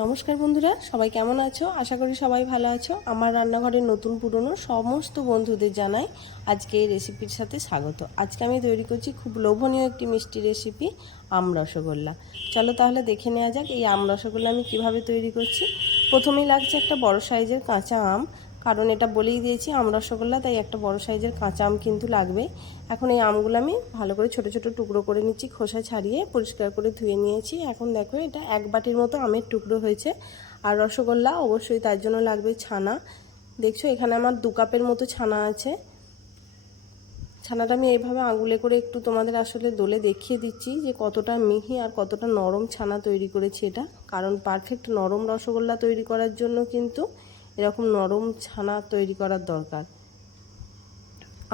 নমস্কার বন্ধুরা, সবাই কেমন আছো? আশা করি সবাই ভালো আছো। আমার রান্নাঘরের নতুন পুরনো সমস্ত বন্ধুদের জানাই আজকে এই রেসিপির সাথে স্বাগত। আজকে আমি তৈরি করছি খুব লোভনীয় একটি মিষ্টি রেসিপি আম রসগোল্লা। চলো তাহলে দেখে নেওয়া যাক এই আম রসগোল্লা আমি কীভাবে তৈরি করছি। প্রথমেই লাগছে একটা বড় সাইজের কাঁচা আম। কারণ এটা বলেই দিয়েছি আম রসগোল্লা, তাই একটা বড় সাইজের কাঁচা আম কিন্তু লাগবে। এখন এই আমগুলো আমি ভালো করে ছোট ছোট টুকরো করে নিচ্ছি খোসা ছাড়িয়ে পরিষ্কার করে ধুয়ে নিয়েছি। এখন দেখো এটা এক বাটির মতো আমের টুকরো হয়েছে। আর রসগোল্লা অবশ্যই তার জন্য লাগবে ছানা। দেখছ এখানে আমার দু কাপের মতো ছানা আছে। ছানাটা আমি এইভাবে আঙুলে করে একটু তোমাদের আসলে দোলে দেখিয়ে দিচ্ছি যে কতটা মিহি আর কতটা নরম ছানা তৈরি করেছি এটা। কারণ পারফেক্ট নরম রসগোল্লা তৈরি করার জন্য কিন্তু এরকম নরম ছানা তৈরি করার দরকার।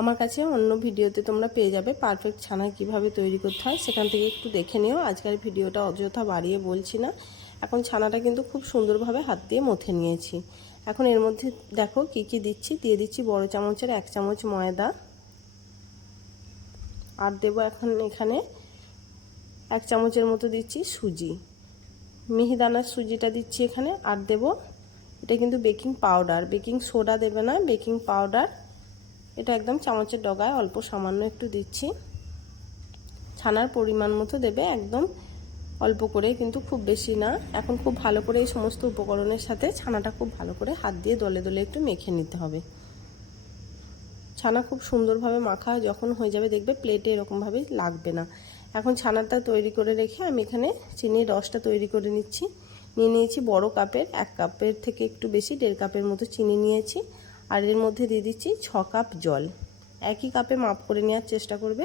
আমার কাছে অন্য ভিডিওতে তোমরা পেয়ে যাবে পারফেক্ট ছানা কীভাবে তৈরি করতে হয়, সেখান থেকে একটু দেখে নিও। আজকের ভিডিওটা অযথা বাড়িয়ে বলছি না। এখন ছানাটা কিন্তু খুব সুন্দরভাবে হাত দিয়ে মথে নিয়েছি। এখন এর মধ্যে দেখো কি কি দিচ্ছি। দিয়ে দিচ্ছি বড় চামচের এক চামচ ময়দা। আর দেবো এখন এখানে এক চামচের মতো দিচ্ছি সুজি। মিহিদানার সুজিটা দিচ্ছি এখানে। আর দেবো এটা কিন্তু বেকিং পাউডার। বেকিং সোডা দেবে না, বেকিং পাউডার। এটা একদম চামচের ডগায় অল্প সামান্য একটু দিচ্ছি। ছানার পরিমাণ মতো দেবে, একদম অল্প করে কিন্তু খুব বেশি না। এখন খুব ভালো করে এই সমস্ত উপকরণের সাথে ছানাটা খুব ভালো করে হাত দিয়ে দলে দলে একটু মেখে নিতে হবে। ছানা খুব সুন্দরভাবে মাখা যখন হয়ে যাবে দেখবে প্লেটে এরকমভাবে লাগবে না। এখন ছানাটা তৈরি করে রেখে আমি এখানে চিনির রসটা তৈরি করে নিচ্ছি। নিয়ে নিয়েছি বড় কাপের, এক কাপের থেকে একটু বেশি, দেড় কাপের মতো চিনি নিয়েছি। আর এর মধ্যে দিয়ে দিচ্ছি ছ কাপ জল। একই কাপে মাপ করে নেওয়ার চেষ্টা করবে।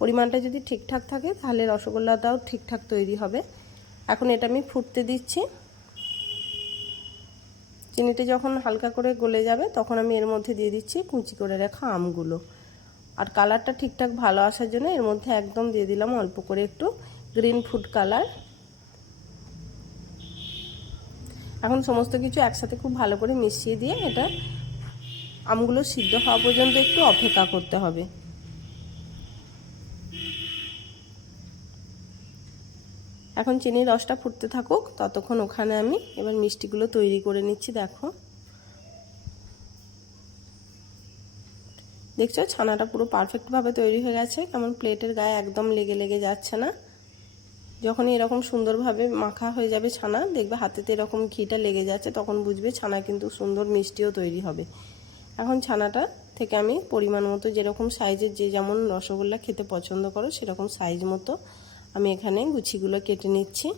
পরিমাণটা যদি ঠিকঠাক থাকে, তাহলে রসগোল্লাটাও ঠিকঠাক তৈরি হবে। এখন এটা আমি ফুটতে দিচ্ছি। চিনিটা যখন হালকা করে গলে যাবে, তখন আমি এর মধ্যে দিয়ে দিচ্ছি কুচি করে রাখা আমগুলো। আর কালারটা ঠিকঠাক ভালো আসার জন্য এর মধ্যে একদম দিয়ে দিলাম অল্প করে একটু গ্রিন ফুড কালার এখন সমস্ত কিছু একসাথে খুব ভালো করে মিশিয়ে দিয়ে এটা আমগুলো সিদ্ধ হওয়া পর্যন্ত একটু অপেক্ষা করতে হবে। এখন চিনির রসটা ফুটতে থাকুক, ততক্ষণ ওখানে আমি এবার মিষ্টিগুলো তৈরি করে নিচ্ছি, দেখো। দেখছ? ছানাটা পুরো পারফেক্টভাবে তৈরি হয়ে গেছে। কেমন প্লেটের গায়ে একদম লেগে লেগে যাচ্ছে না। যখনই এরকম সুন্দরভাবে মাখা হয়ে যাবে ছানা, দেখবে হাতেতে এরকম ঘিটা লেগে যাচ্ছে, তখন বুঝবে ছানা কিন্তু সুন্দর মিষ্টিও তৈরি হবে। এখন ছানাটা থেকে আমি পরিমাণ মতো যেরকম সাইজের যে যেমন রসগোল্লা খেতে পছন্দ করো, সেরকম সাইজ মতো আমি এখানে গুছিগুলো কেটে নিচ্ছি।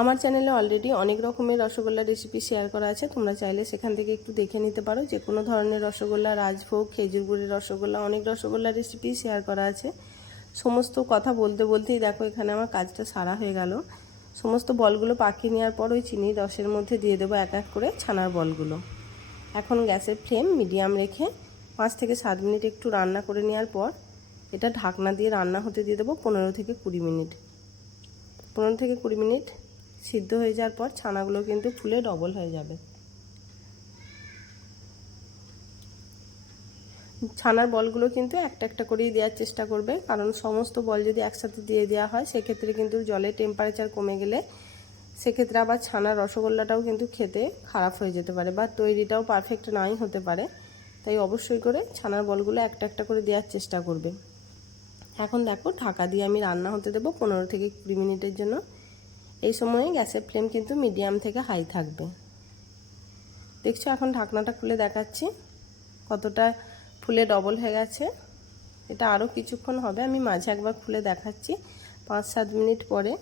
আমার চ্যানেলে অলরেডি অনেক রকমের রসগোল্লা রেসিপি শেয়ার করা আছে, তোমরা চাইলে সেখান থেকে একটু দেখে নিতে পারো। যে কোনো ধরনের রসগোল্লা, রাজভোগ, খেজুর গুড়ের রসগোল্লা, অনেক রসগোল্লা রেসিপি শেয়ার করা আছে। সমস্ত কথা বলতে বলতেই দেখো এখানে আমার কাজটা সারা হয়ে গেল। সমস্ত বলগুলো পাকিয়ে নেওয়ার পর ওই চিনি রসের মধ্যে দিয়ে দেবো এক এক করে ছানার বলগুলো। এখন গ্যাসের ফ্লেম মিডিয়াম রেখে পাঁচ থেকে সাত মিনিট একটু রান্না করে নেওয়ার পর এটা ঢাকনা দিয়ে রান্না হতে দিয়ে দেবো পনেরো থেকে কুড়ি মিনিট। পনেরো থেকে কুড়ি মিনিট সিদ্ধ হয়ে যাওয়ার পর ছানাগুলো কিন্তু ফুলে ডবল হয়ে যাবে। ছানার বলগুলো কিন্তু একটা একটা করেই দেওয়ার চেষ্টা করবে। কারণ সমস্ত বল যদি একসাথে দিয়ে দেওয়া হয়, সেক্ষেত্রে কিন্তু জলের টেম্পারেচার কমে গেলে সেক্ষেত্রে আবার ছানার রসগোল্লাটাও কিন্তু খেতে খারাপ হয়ে যেতে পারে বা তৈরিটাও পারফেক্ট নাই হতে পারে। তাই অবশ্যই করে ছানার বলগুলো একটা একটা করে দেওয়ার চেষ্টা করবে। এখন দেখো, ঢাকা দিয়ে আমি রান্না হতে দেবো পনেরো থেকে কুড়ি মিনিটের জন্য। এই সময়ে গ্যাসের ফ্লেম কিন্তু মিডিয়াম থেকে হাই থাকবে। দেখছ, এখন ঢাকনাটা খুলে দেখাচ্ছি কতটা ফুলে ডবল হয়ে গেছে। এটা আরও কিছুক্ষণ হবে, আমি মাঝে একবার খুলে দেখাচ্ছি পাঁচ সাত মিনিট পরে।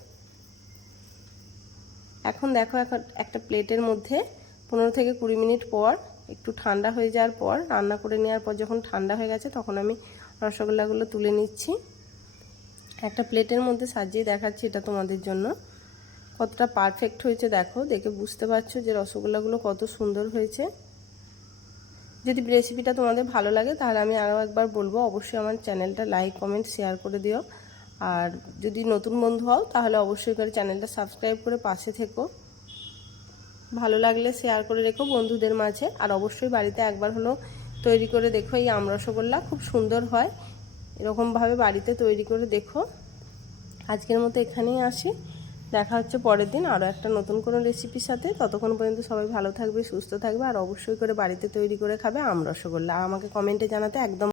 এখন দেখো, এখন একটা প্লেটের মধ্যে পনেরো থেকে কুড়ি মিনিট পর, একটু ঠান্ডা হয়ে যাওয়ার পর, রান্না করে নেওয়ার পর যখন ঠান্ডা হয়ে গেছে তখন আমি রসগোল্লাগুলো তুলে নিচ্ছি। একটা প্লেটের মধ্যে সাজিয়ে দেখাচ্ছি এটা তোমাদের জন্য। কতটা পারফেক্ট হয়েছে দেখো, দেখে বুঝতে পারছ যে রসগোল্লাগুলো কত সুন্দর হয়েছে। যদি রেসিপিটা তোমাদের ভালো লাগে, তাহলে আমি আরও একবার বলব। অবশ্যই আমার চ্যানেলটা লাইক কমেন্ট শেয়ার করে দিও। আর যদি নতুন বন্ধু হও, তাহলে অবশ্যই করে চ্যানেলটা সাবস্ক্রাইব করে পাশে থেকো। ভালো লাগলে শেয়ার করে রেখো বন্ধুদের মাঝে। আর অবশ্যই বাড়িতে একবার হলো তৈরি করে দেখো, এই আম রসগোল্লা খুব সুন্দর হয়। এরকমভাবে বাড়িতে তৈরি করে দেখো। আজকের মতো এখানেই আসি। দেখা হচ্ছে পরের দিন আরও একটা নতুন কোনো রেসিপির সাথে। ততক্ষণ পর্যন্ত সবাই ভালো থাকবে, সুস্থ থাকবে, আর অবশ্যই করে বাড়িতে তৈরি করে খাবে আম রসগোল্লা। আমাকে কমেন্টে জানাতে একদম